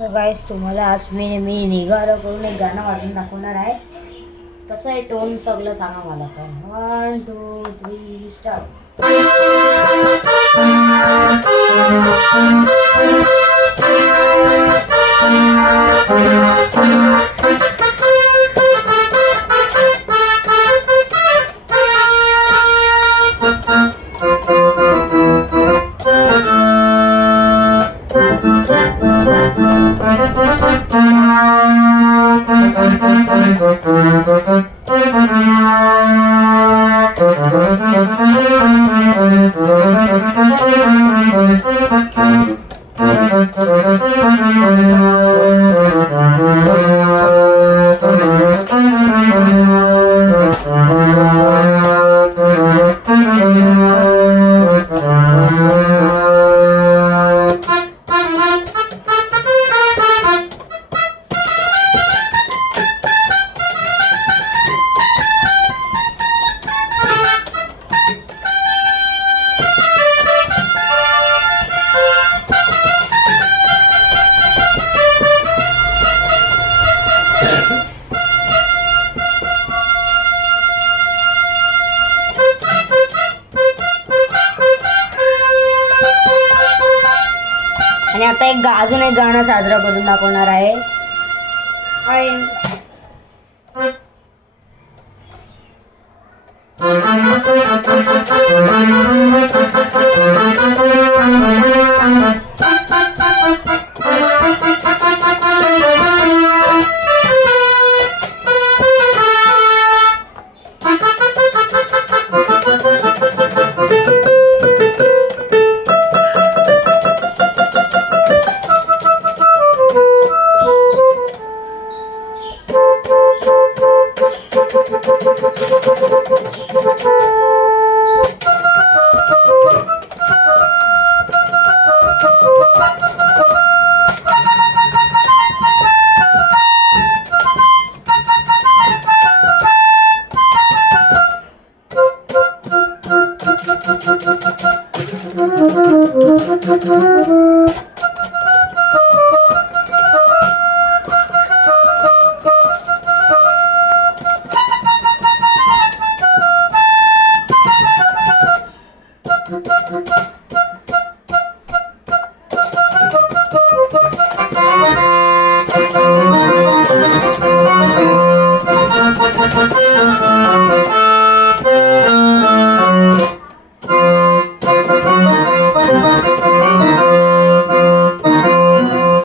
तर गाईस तुम्हाला आज मी निघालो करून एक गाणं वाजून दाखवणार आहे. कसं आहे टोन सगळं सांगा मला. तर 1 2 3 स्टार्ट. आणि आता अजून एक गाणं साजरा करून दाखवणार आहे.